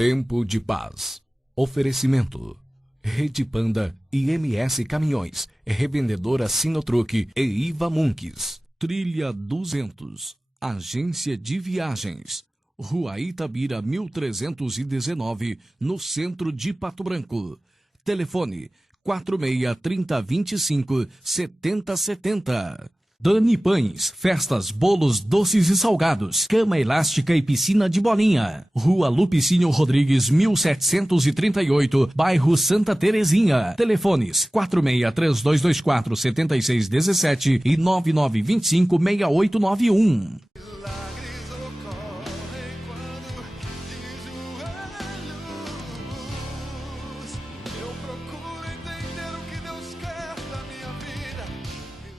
Tempo de paz. Oferecimento. Rede Panda, IMS Caminhões, Revendedora Sinotruque e Iva Munques. Trilha 200. Agência de Viagens. Rua Itabira 1319, no centro de Pato Branco. Telefone 46-3025-7070. Dani Pães, festas, bolos, doces e salgados, cama elástica e piscina de bolinha. Rua Lupicínio Rodrigues, 1738, bairro Santa Terezinha. Telefones 46-3224-7617 e 9925-6891.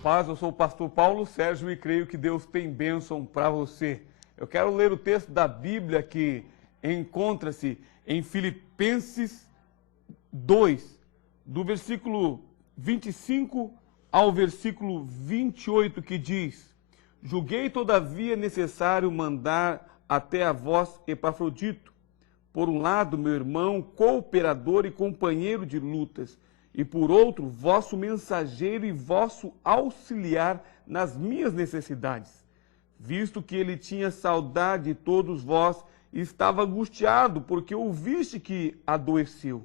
Paz, eu sou o pastor Paulo Sérgio e creio que Deus tem bênção para você. Eu quero ler o texto da Bíblia que encontra-se em Filipenses 2, do versículo 25 ao versículo 28, que diz: Julguei todavia necessário mandar até a vós Epafrodito, por um lado meu irmão, cooperador e companheiro de lutas, e por outro, vosso mensageiro e vosso auxiliar nas minhas necessidades, visto que ele tinha saudade de todos vós e estava angustiado, porque ouviste que adoeceu.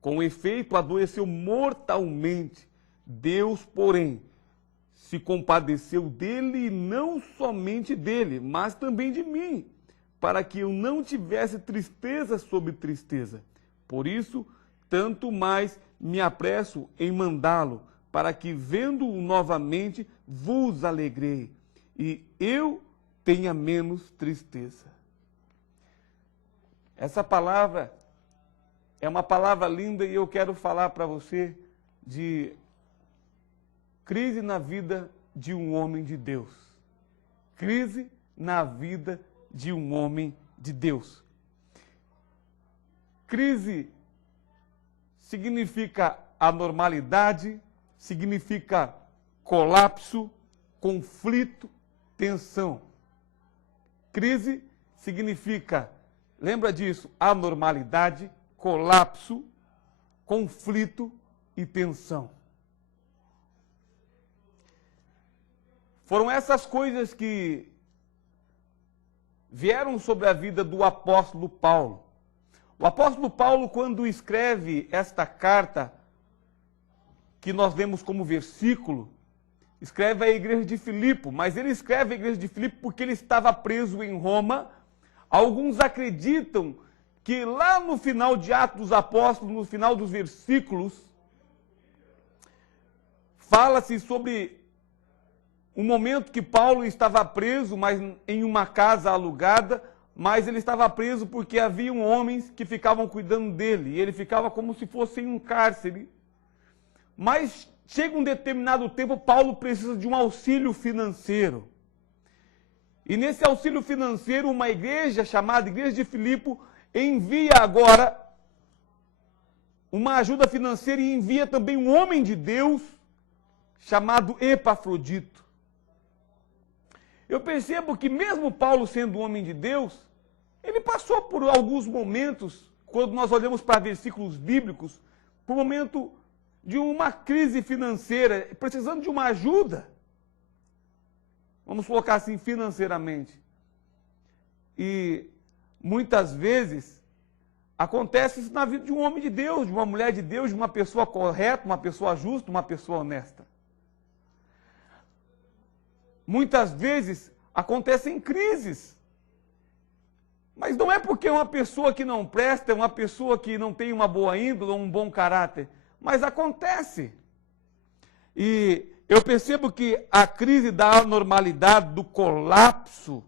Com efeito, adoeceu mortalmente. Deus, porém, se compadeceu dele, e não somente dele, mas também de mim, para que eu não tivesse tristeza sobre tristeza. Por isso, tanto mais me apresso em mandá-lo, para que, vendo-o novamente, vos alegrei, e eu tenha menos tristeza. Essa palavra é uma palavra linda e eu quero falar para você de crise na vida de um homem de Deus. Crise na vida de um homem de Deus. Crise significa anormalidade, significa colapso, conflito, tensão. Crise significa, lembra disso, anormalidade, colapso, conflito e tensão. Foram essas coisas que vieram sobre a vida do apóstolo Paulo. O apóstolo Paulo, quando escreve esta carta, que nós lemos como versículo, escreve à igreja de Filipe, mas ele escreve à igreja de Filipe porque ele estava preso em Roma. Alguns acreditam que lá no final de Atos dos Apóstolos, no final dos versículos, fala-se sobre um momento que Paulo estava preso, mas em uma casa alugada, mas ele estava preso porque haviam homens que ficavam cuidando dele, e ele ficava como se fosse em um cárcere. Mas chega um determinado tempo, Paulo precisa de um auxílio financeiro. E nesse auxílio financeiro, uma igreja chamada Igreja de Filipe envia agora uma ajuda financeira e envia também um homem de Deus chamado Epafrodito. Eu percebo que mesmo Paulo sendo um homem de Deus, ele passou por alguns momentos, quando nós olhamos para versículos bíblicos, por um momento de uma crise financeira, precisando de uma ajuda. Vamos colocar assim, financeiramente. E muitas vezes acontece isso na vida de um homem de Deus, de uma mulher de Deus, de uma pessoa correta, uma pessoa justa, uma pessoa honesta. Muitas vezes acontecem crises. Mas não é porque é uma pessoa que não presta, é uma pessoa que não tem uma boa índole, um bom caráter. Mas acontece. E eu percebo que a crise da anormalidade, do colapso,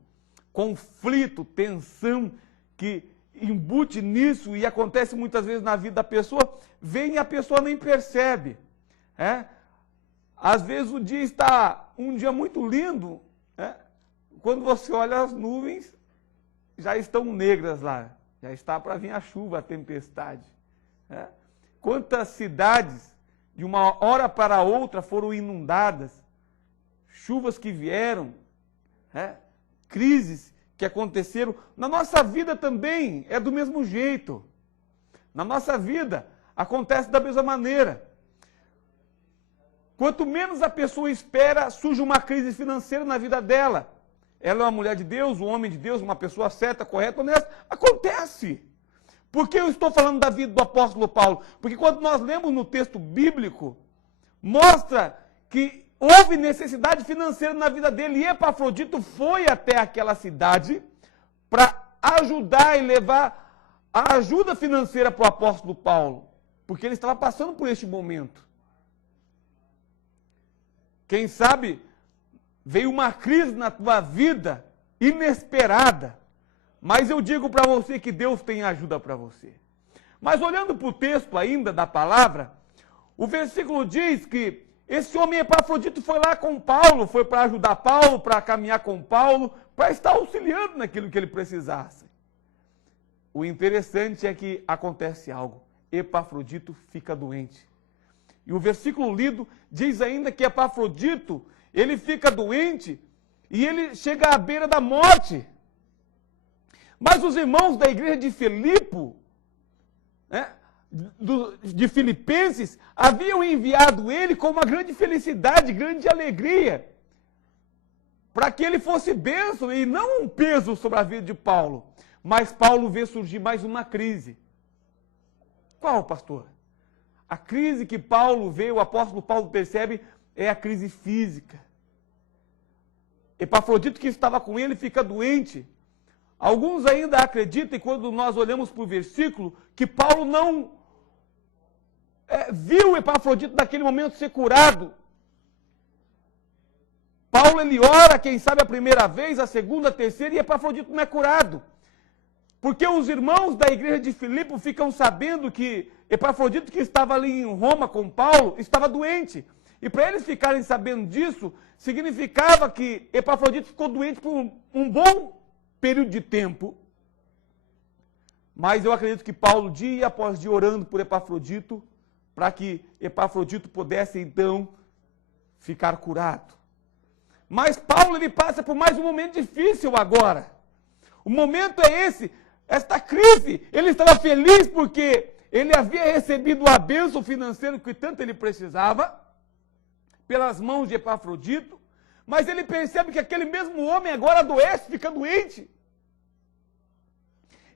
conflito, tensão, que embute nisso e acontece muitas vezes na vida da pessoa, vem e a pessoa nem percebe. Às vezes o dia está um dia muito lindo, quando você olha as nuvens, já estão negras lá, já está para vir a chuva, a tempestade. Quantas cidades, de uma hora para outra, foram inundadas, chuvas que vieram, crises que aconteceram, na nossa vida também é do mesmo jeito. Na nossa vida acontece da mesma maneira. Quanto menos a pessoa espera, surge uma crise financeira na vida dela. Ela é uma mulher de Deus, um homem de Deus, uma pessoa certa, correta, honesta. Acontece. Por que eu estou falando da vida do apóstolo Paulo? Porque quando nós lemos no texto bíblico, mostra que houve necessidade financeira na vida dele. E Epafrodito foi até aquela cidade para ajudar e levar a ajuda financeira para o apóstolo Paulo. Porque ele estava passando por este momento. Quem sabe veio uma crise na tua vida inesperada. Mas eu digo para você que Deus tem ajuda para você. Mas olhando para o texto ainda da palavra, o versículo diz que esse homem Epafrodito foi lá com Paulo, foi para ajudar Paulo, para caminhar com Paulo, para estar auxiliando naquilo que ele precisasse. O interessante é que acontece algo. Epafrodito fica doente. E o versículo lido diz ainda que Epafrodito, ele fica doente e ele chega à beira da morte. Mas os irmãos da igreja de Filipe, de Filipenses, haviam enviado ele com uma grande felicidade, grande alegria, para que ele fosse bênção e não um peso sobre a vida de Paulo. Mas Paulo vê surgir mais uma crise. Qual, pastor? A crise que Paulo vê, o apóstolo Paulo percebe, é a crise física. Epafrodito, que estava com ele, fica doente. Alguns ainda acreditam, e quando nós olhamos para o versículo, que Paulo não viu Epafrodito naquele momento ser curado. Paulo, ele ora, quem sabe a primeira vez, a segunda, a terceira, e Epafrodito não é curado. Porque os irmãos da igreja de Filipe ficam sabendo que Epafrodito, que estava ali em Roma com Paulo, estava doente. E para eles ficarem sabendo disso, significava que Epafrodito ficou doente por um bom período de tempo. Mas eu acredito que Paulo, dia após dia, orando por Epafrodito, para que Epafrodito pudesse, então, ficar curado. Mas Paulo, ele passa por mais um momento difícil agora. O momento é esse, esta crise. Ele estava feliz porque ele havia recebido a bênção financeira que tanto ele precisava, pelas mãos de Epafrodito, mas ele percebe que aquele mesmo homem agora adoece, fica doente.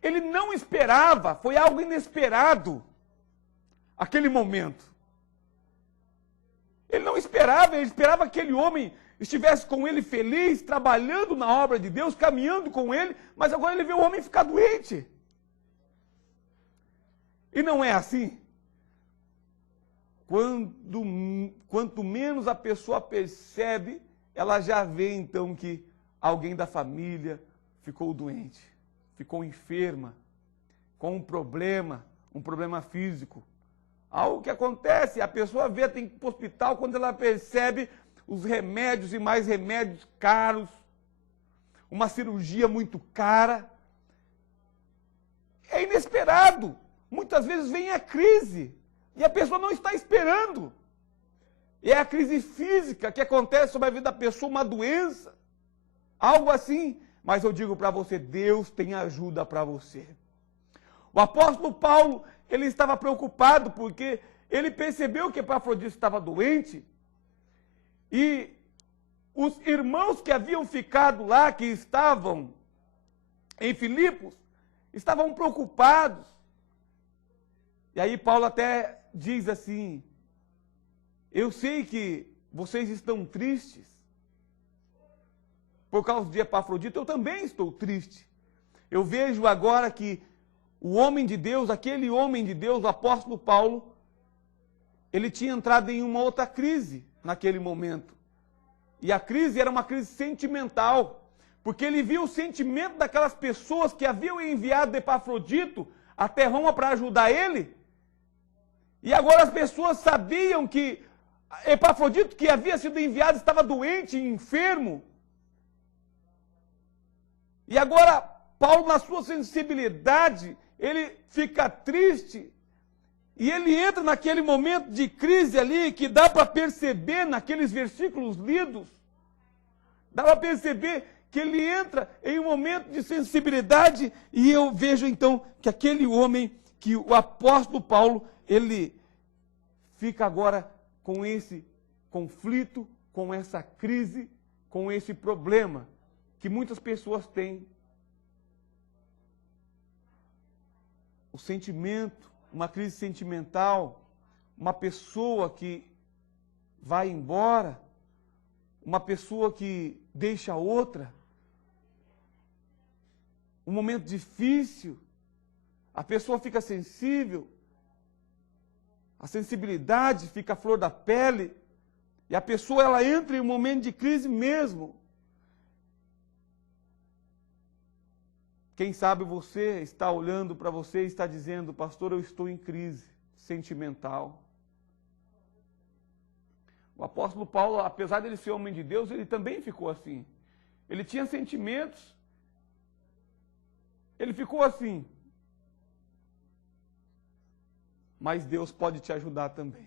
Ele não esperava, foi algo inesperado, aquele momento. Ele não esperava, ele esperava que aquele homem estivesse com ele feliz, trabalhando na obra de Deus, caminhando com ele, mas agora ele vê o homem ficar doente. E não é assim. Quanto menos a pessoa percebe, ela já vê então que alguém da família ficou doente, ficou enferma, com um problema físico. Algo que acontece, a pessoa vê, tem que ir para o hospital quando ela percebe os remédios e mais remédios caros, uma cirurgia muito cara. É inesperado. Muitas vezes vem a crise e a pessoa não está esperando. É a crise física que acontece sobre a vida da pessoa, uma doença, algo assim. Mas eu digo para você, Deus tem ajuda para você. O apóstolo Paulo, ele estava preocupado porque ele percebeu que Epafrodito estava doente e os irmãos que haviam ficado lá, que estavam em Filipos, estavam preocupados. E aí Paulo até diz assim: eu sei que vocês estão tristes por causa de Epafrodito, eu também estou triste. Eu vejo agora que o homem de Deus, aquele homem de Deus, o apóstolo Paulo, ele tinha entrado em uma outra crise naquele momento. E a crise era uma crise sentimental, porque ele viu o sentimento daquelas pessoas que haviam enviado Epafrodito até Roma para ajudar ele. E agora as pessoas sabiam que Epafrodito, que havia sido enviado, estava doente, enfermo. E agora Paulo, na sua sensibilidade, ele fica triste. E ele entra naquele momento de crise ali, que dá para perceber naqueles versículos lidos, dá para perceber que ele entra em um momento de sensibilidade, e eu vejo então que aquele homem, que o apóstolo Paulo, ele fica agora com esse conflito, com essa crise, com esse problema que muitas pessoas têm. O sentimento, uma crise sentimental, uma pessoa que vai embora, uma pessoa que deixa outra, um momento difícil, a pessoa fica sensível, a sensibilidade fica à flor da pele, e a pessoa ela entra em um momento de crise mesmo. Quem sabe você está olhando para você e está dizendo: pastor, eu estou em crise sentimental. O apóstolo Paulo, apesar de ele ser homem de Deus, ele também ficou assim. Ele tinha sentimentos, ele ficou assim. Mas Deus pode te ajudar também.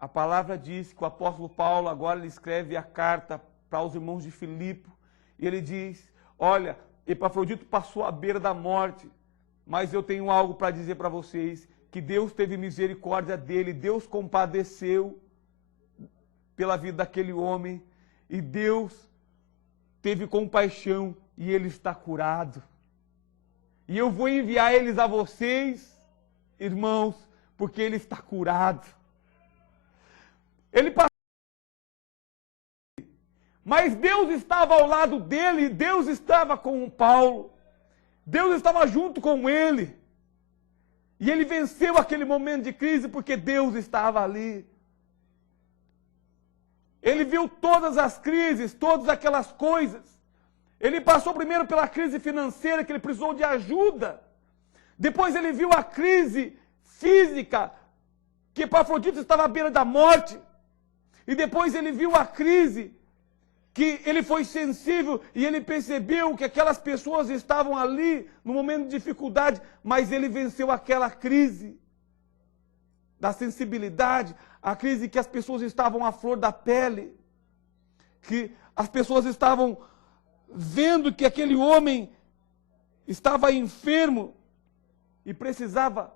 A palavra diz que o apóstolo Paulo agora ele escreve a carta para os irmãos de Filipe, e ele diz: olha, Epafrodito passou à beira da morte, mas eu tenho algo para dizer para vocês, que Deus teve misericórdia dele, Deus compadeceu pela vida daquele homem, e Deus teve compaixão, e ele está curado. E eu vou enviar eles a vocês, irmãos, porque ele está curado. Ele passou, mas Deus estava ao lado dele, Deus estava com o Paulo, Deus estava junto com ele, e ele venceu aquele momento de crise porque Deus estava ali. Ele viu todas as crises, todas aquelas coisas. Ele passou primeiro pela crise financeira, que ele precisou de ajuda. Depois ele viu a crise física, que Epafrodito estava à beira da morte. E depois ele viu a crise, que ele foi sensível e ele percebeu que aquelas pessoas estavam ali no momento de dificuldade, mas ele venceu aquela crise da sensibilidade, a crise que as pessoas estavam à flor da pele, que as pessoas estavam vendo que aquele homem estava enfermo e precisava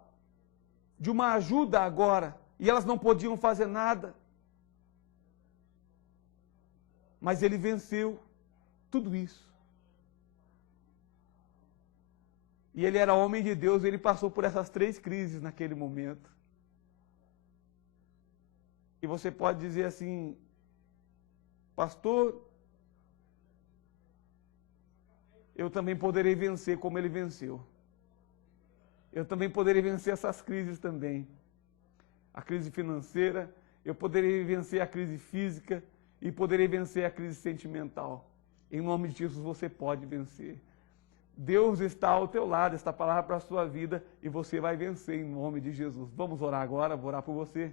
de uma ajuda agora, e elas não podiam fazer nada. Mas ele venceu tudo isso. E ele era homem de Deus, ele passou por essas 3 crises naquele momento. E você pode dizer assim: pastor, eu também poderei vencer como ele venceu. Eu também poderei vencer essas crises também. A crise financeira, eu poderei vencer a crise física e poderei vencer a crise sentimental. Em nome de Jesus você pode vencer. Deus está ao teu lado, esta palavra para a sua vida, e você vai vencer em nome de Jesus. Vamos orar agora, vou orar por você.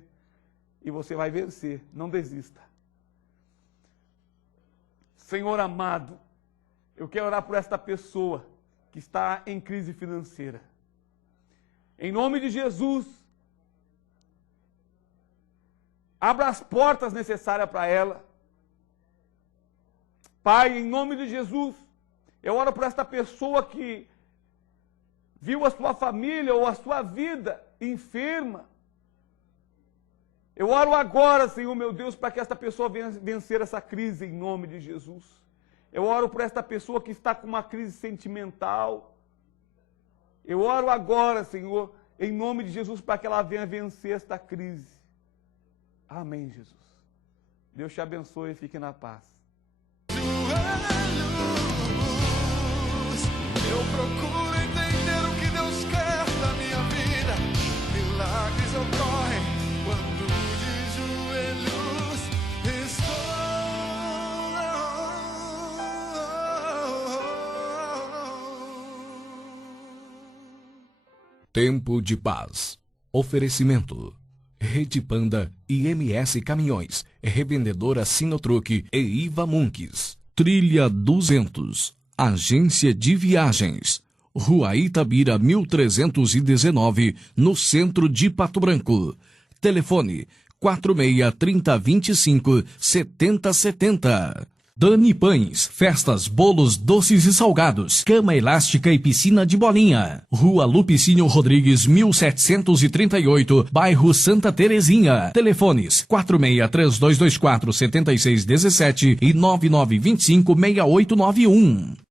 E você vai vencer, não desista. Senhor amado, eu quero orar por esta pessoa que está em crise financeira. Em nome de Jesus, abra as portas necessárias para ela. Pai, em nome de Jesus, eu oro por esta pessoa que viu a sua família ou a sua vida enferma. Eu oro agora, Senhor meu Deus, para que esta pessoa venha vencer essa crise em nome de Jesus. Eu oro por esta pessoa que está com uma crise sentimental. Eu oro agora, Senhor, em nome de Jesus, para que ela venha vencer esta crise. Amém, Jesus. Deus te abençoe e fique na paz. Eu procuro entender o que Deus quer da minha vida. Milagres ocorrem quando de joelhos estou. Tempo de paz. Oferecimento: Rede Panda e MS Caminhões, Revendedora Sinotruque e Iva Munques. Trilha 200, Agência de Viagens, Rua Itabira 1319, no centro de Pato Branco. Telefone 46 30 25 7070. Dani Pães, festas, bolos, doces e salgados, cama elástica e piscina de bolinha. Rua Lupicínio Rodrigues, 1738, bairro Santa Terezinha. Telefones 4632247617 e 99256891.